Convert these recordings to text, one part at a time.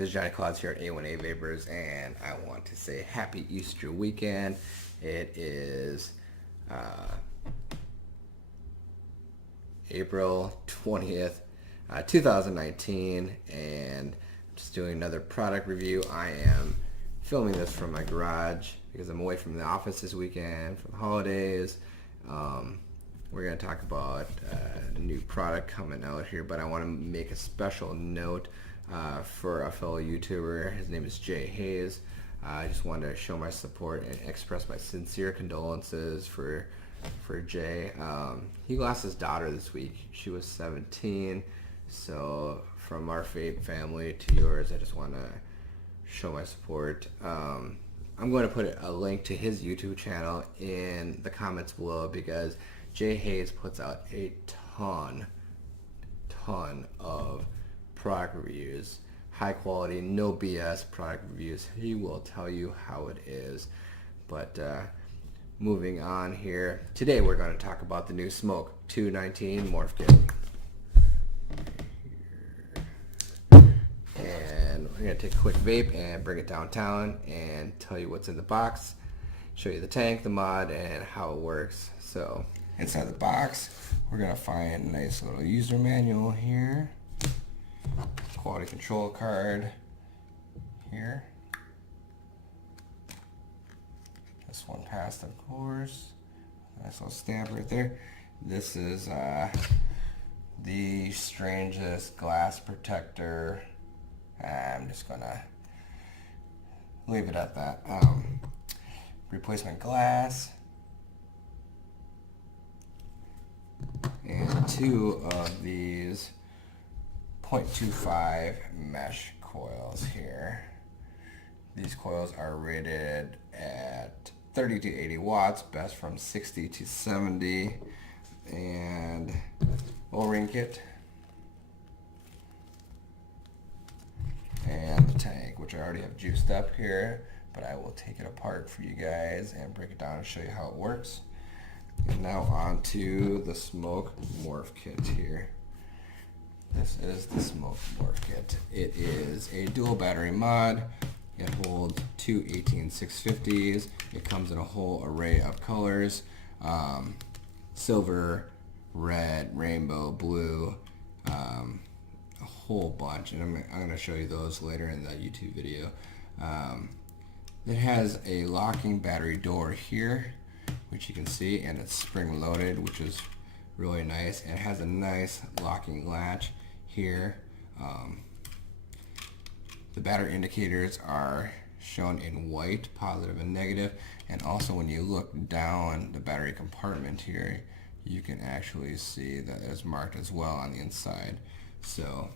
This is Johnny Claus here at A1A Vapors, and I want to say happy Easter weekend. It is April 20th, 2019, and I'm just doing another product review. I am filming this from my garage because I'm away from the office this weekend for the holidays. We're going to talk about a new product coming out here, but I want to make a special note for a fellow YouTuber. His name is HAZE. I just wanted to show my support and express my sincere condolences for Jay. He lost his daughter this week. She was 17. So from our VAPE family to yours, I just want to show my support. I'm going to put a link to his YouTube channel in the comments below because HAZE puts out a ton of product reviews, high quality, no BS product reviews. He will tell you how it is. But moving on here, today we're going to talk about the new Smok 219 Morph Kit. And we're going to take a quick vape and bring it downtown and tell you what's in the box, show you the tank, the mod, and how it works. So inside the box, we're going to find a nice little user manual here, quality control card here, this one passed of course, nice little stamp right there. This is the strangest glass protector. I'm just going to leave it at that. Replacement glass. And two of these 0.25 mesh coils here. These coils are rated at 30 to 80 watts, best from 60 to 70. And O-ring kit. And the tank, which I already have juiced up here, but I will take it apart for you guys and break it down and show you how it works. And now on to the Smok Morph kit here. This is the Smok Morph kit. It is a dual battery mod. It holds two 18650s. It comes in a whole array of colors. Silver, red, rainbow, blue, a whole bunch. And I'm going to show you those later in the YouTube video. It has a locking battery door here, which you can see, and it's spring loaded, which is really nice. And it has a nice locking latch here. The battery indicators are shown in white, positive and negative, and also when you look down the battery compartment here, you can actually see that it's marked as well on the inside. So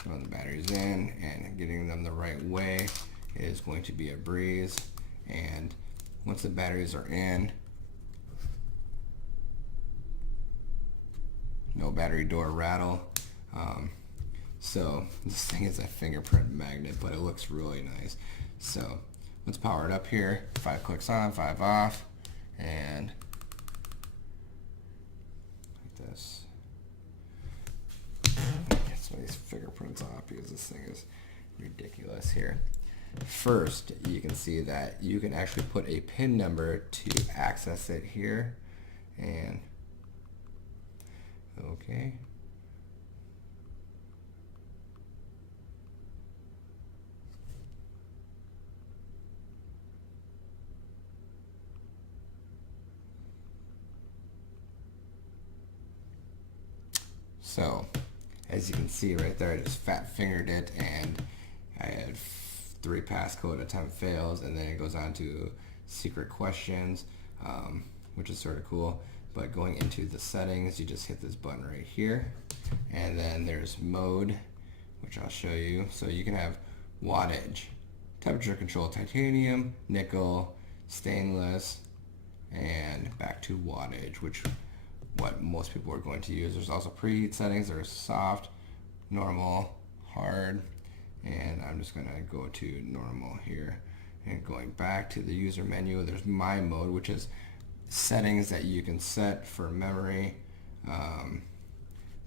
throwing the batteries in and getting them the right way is going to be a breeze. And once the batteries are in, no battery door rattle. So this thing is a fingerprint magnet, but it looks really nice. So let's power it up here. 5 clicks on, 5 off, and like this. Get some of these fingerprints off because this thing is ridiculous here. First, you can see that you can actually put a PIN number to access it here, and okay. So, as you can see right there, I just fat fingered it, and I had 3 passcode at 10 fails, and then it goes on to secret questions, which is sort of cool. But going into the settings, you just hit this button right here, and then there's mode, which I'll show you. So you can have wattage, temperature control, titanium, nickel, stainless, and back to wattage, which what most people are going to use. There's also preheat settings. There's soft, normal, hard, and I'm just going to go to normal here. And going back to the user menu, there's my mode, which is settings that you can set for memory,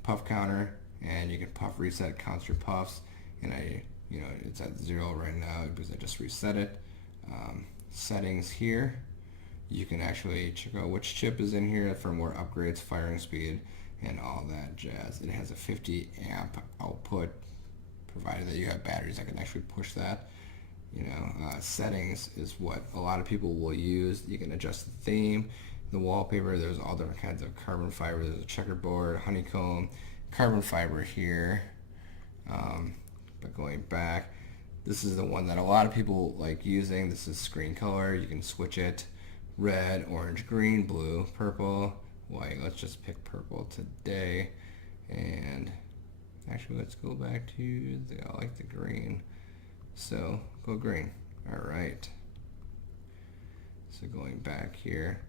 puff counter, and you can puff reset, counts your puffs, and I you know, it's at 0 right now because I just reset it. Settings here, you can actually check out which chip is in here, firmware upgrades, firing speed, and all that jazz. It has a 50 amp output, provided that you have batteries that can actually push that. You know, settings is what a lot of people will use. You can adjust the theme, the wallpaper. There's all different kinds of carbon fiber. There's a checkerboard, honeycomb, carbon fiber here. But going back, this is the one that a lot of people like using. This is screen color. You can switch it: red, orange, green, blue, purple, white. Let's just pick purple today. And actually, let's go back to I like the green. So go green. All right. So going back here.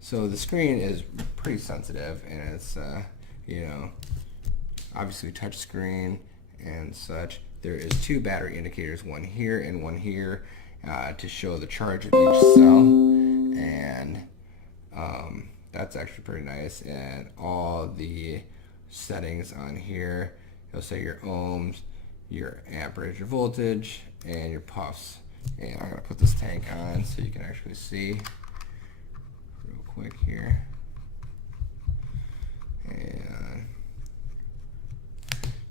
So the screen is pretty sensitive, and it's you know, obviously touch screen and such. There is 2 battery indicators, one here and one here, to show the charge of each cell, and that's actually pretty nice. And all the settings on here, it'll say your ohms, your amperage, your voltage, and your puffs. And I'm gonna put this tank on so you can actually see real quick here. And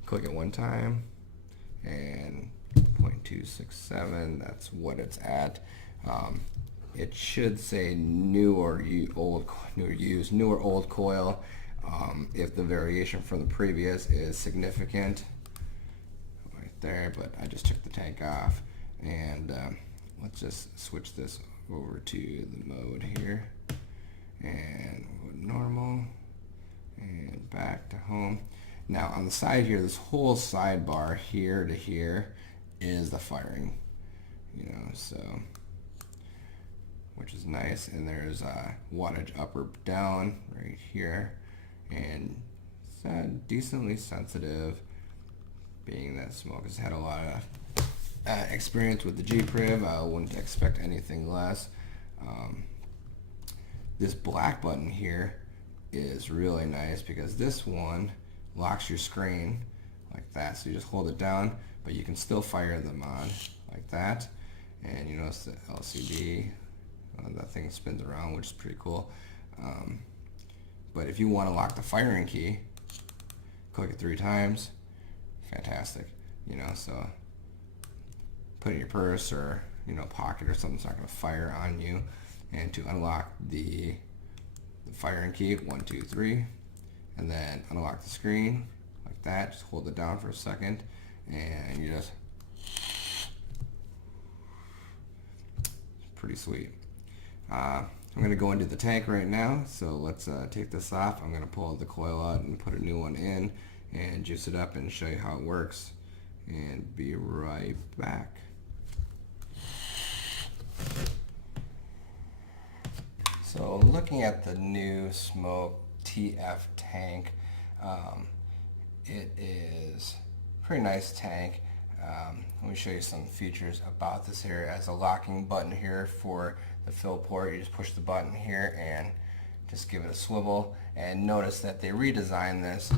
click it one time, and 0.267, that's what it's at. It should say new or old coil if the variation from the previous is significant right there, but I just took the tank off. And let's just switch this over to the mode here, and go normal and back to home. Now on the side here, this whole sidebar here to here is the firing, you know, so, which is nice. And there's wattage up or down right here, and it's decently sensitive, being that Smok has had a lot of experience with the G-Priv. I wouldn't expect anything less. This black button here is really nice because this one locks your screen like that. So you just hold it down, but you can still fire them on like that. And you notice the LCD, that thing spins around, which is pretty cool. But if you want to lock the firing key, click it 3 times. Fantastic, you know. So put it in your purse or, you know, pocket or something, it's not going to fire on you. And to unlock the firing key, 1, 2, 3, and then unlock the screen like that. Just hold it down for a second, and you just, pretty sweet. I'm going to go into the tank right now, so let's take this off. I'm going to pull the coil out and put a new one in and juice it up and show you how it works, and be right back. So looking at the new Smok TF tank, it is a pretty nice tank. Let me show you some features about this here. It has a locking button here for the fill port. You just push the button here and just give it a swivel. And notice that they redesigned this.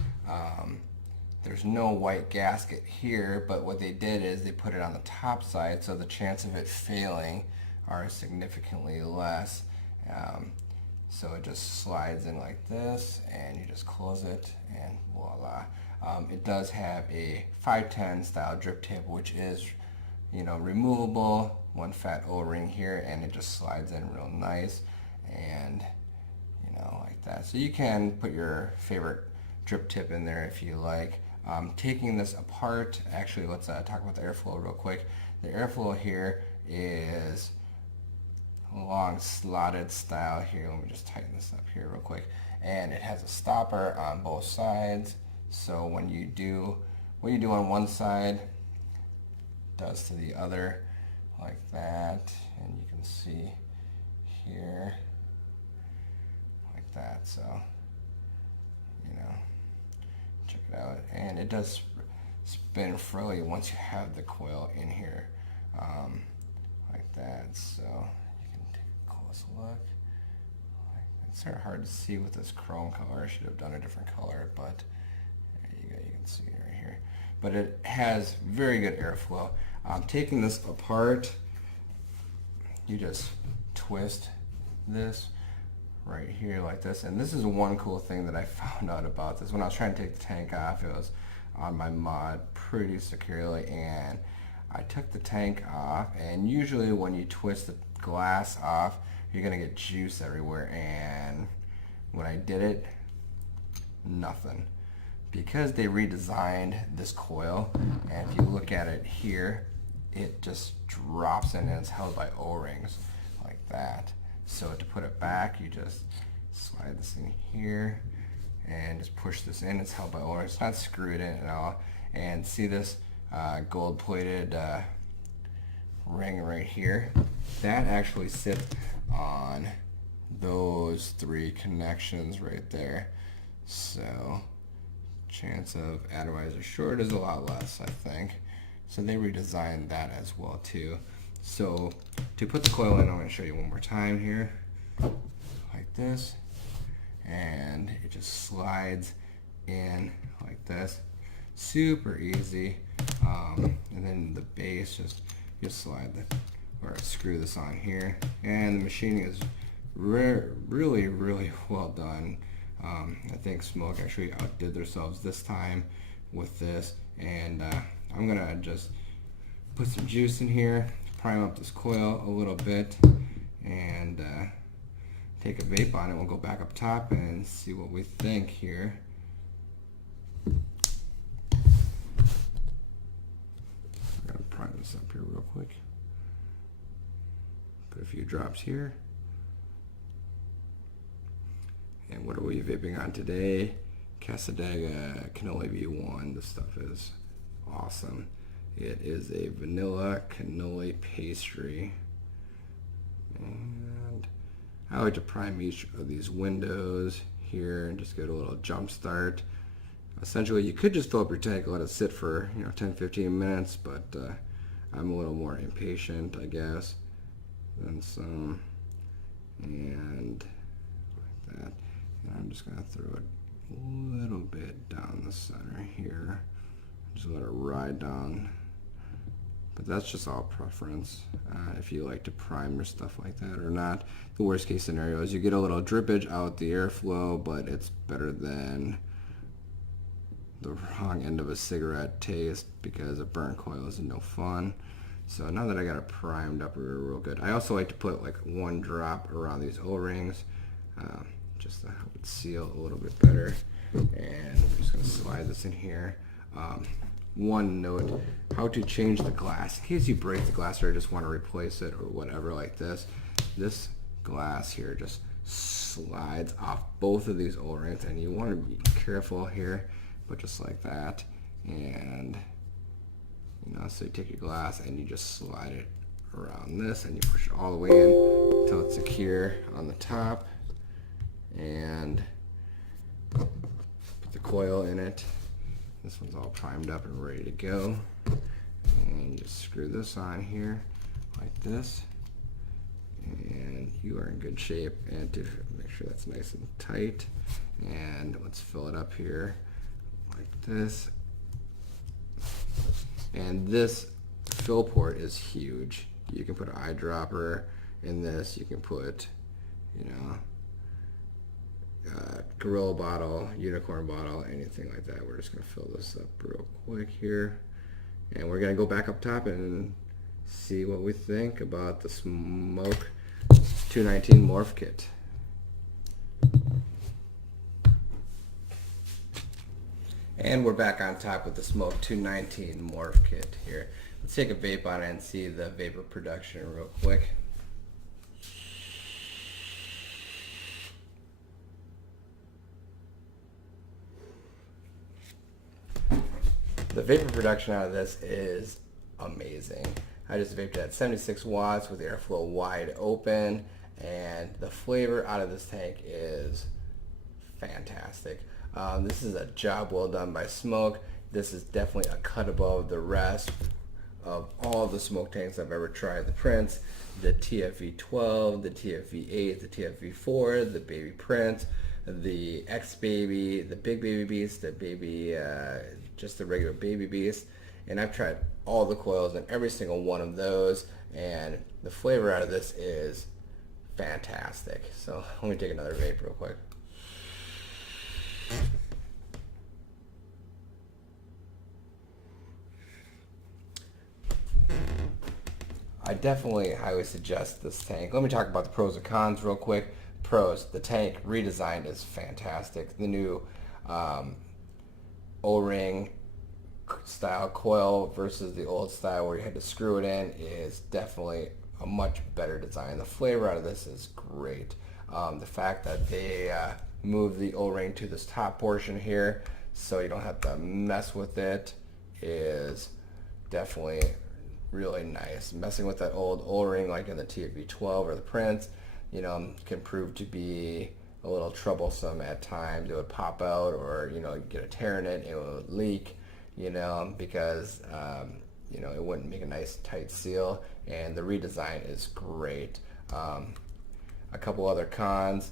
There's no white gasket here, but what they did is they put it on the top side, so the chance of it failing are significantly less. So it just slides in like this, and you just close it, and voila. It does have a 510 style drip tip, which is, you know, removable, one fat O-ring here, and it just slides in real nice, and, you know, like that. So you can put your favorite drip tip in there if you like. Taking this apart, actually, let's talk about the airflow real quick. The airflow here is long slotted style here. Let me just tighten this up here real quick. And it has a stopper on both sides, so when you do what you do on one side, it does to the other, like that. And you can see here like that. So, you know, check it out. And it does spin freely once you have the coil in here, like that. So look, it's sort of hard to see with this chrome color. I should have done a different color, but there you go, you can see it right here. but it has very good airflow. Taking this apart, you just twist this right here like this, and this is one cool thing that I found out about this. When I was trying to take the tank off, it was on my mod pretty securely, and I took the tank off, and usually when you twist the glass off, you're gonna get juice everywhere, and when I did it, nothing. Because they redesigned this coil, and if you look at it here, it just drops in and it's held by O-rings like that. So to put it back, you just slide this in here and just push this in. It's held by O-rings. It's not screwed in at all. And see this gold-plated ring right here? That actually sits on those 3 connections right there. So chance of atomizer short is a lot less, I think. So they redesigned that as well too. So to put the coil in, I'm going to show you one more time here, like this, and it just slides in like this. Super easy. And then the base, just slide or screw this on here, and the machining is really well done. I think Smok actually outdid themselves this time with this, and I'm gonna just put some juice in here, prime up this coil a little bit, and take a vape on it. We'll go back up top and see what we think here. I'm gonna prime this up here real quick. Put a few drops here. And what are we vaping on today? Casadega Cannoli V1. This stuff is awesome. It is a vanilla cannoli pastry. And I like to prime each of these windows here and just get a little jump start. Essentially, you could just fill up your tank and let it sit for 10-15 minutes, but I'm a little more impatient, I guess, than some. And like that. And I'm just going to throw it a little bit down the center here. Just let it ride down. But that's just all preference. If you like to prime your stuff like that or not. The worst case scenario is you get a little drippage out the airflow, but it's better than the wrong end of a cigarette taste, because a burnt coil is no fun. So now that I got it primed up real good, I also like to put like 1 drop around these O-rings, just to help it seal a little bit better. And I'm just going to slide this in here. One note, how to change the glass. In case you break the glass or just want to replace it or whatever like this, this glass here just slides off both of these O-rings, and you want to be careful here, but just like that. And so you take your glass and you just slide it around this, and you push it all the way in until it's secure on the top, and put the coil in it. This one's all primed up and ready to go, and you just screw this on here like this, and you are in good shape. And to make sure that's nice and tight, and let's fill it up here like this. And this fill port is huge. You can put an eyedropper in this. You can put, Gorilla bottle, unicorn bottle, anything like that. We're just going to fill this up real quick here. And we're going to go back up top and see what we think about the Smok 219 Morph Kit. And we're back on top with the Smok 219 Morph Kit here. Let's take a vape on it and see the vapor production real quick. The vapor production out of this is amazing. I just vaped at 76 watts with airflow wide open, and the flavor out of this tank is fantastic. This is a job well done by Smok. This is definitely a cut above the rest of all the Smok tanks I've ever tried. The Prince, the TFV12, the TFV8, the TFV4, the Baby Prince, the X Baby, the Big Baby Beast, the Baby just the regular Baby Beast, and I've tried all the coils and every single one of those, and the flavor out of this is fantastic. So let me take another vape real quick. I definitely highly suggest this tank. Let me talk about the pros and cons real quick. Pros: the tank redesigned is fantastic. The new O-ring style coil versus the old style where you had to screw it in is definitely a much better design. The flavor out of this is great. The fact that they moved the O-ring to this top portion here so you don't have to mess with it is definitely really nice. Messing with that old O-ring like in the TFV12 or the Prince, you know, can prove to be a little troublesome at times. It would pop out, or you know, get a tear in it, it would leak, you know, because you know, it wouldn't make a nice tight seal. And the redesign is great. A couple other cons: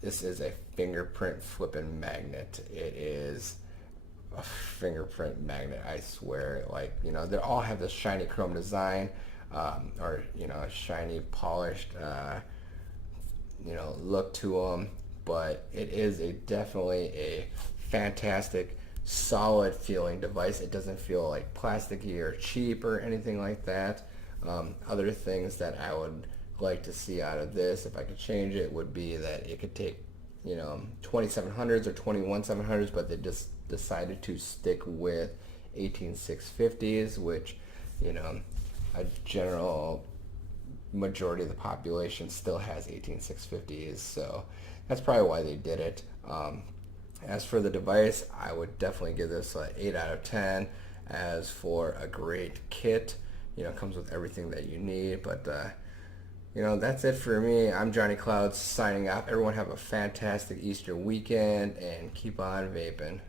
this is a fingerprint flipping magnet. It is a fingerprint magnet, I swear. Like, you know, they all have this shiny chrome design, or you know, a shiny polished you know, look to them, but it is definitely a fantastic solid feeling device. It doesn't feel like plasticky or cheap or anything like that. Other things that I would like to see out of this, if I could change it, would be that it could take, you know, 2700s or 21700s, but they just decided to stick with 18650s, which, you know, a general majority of the population still has 18650s, so that's probably why they did it. As for the device, I would definitely give this an 8 out of 10. As for a great kit, you know, it comes with everything that you need. But you know, that's it for me. I'm Johnny Clouds signing off. Everyone have a fantastic Easter weekend and keep on vaping.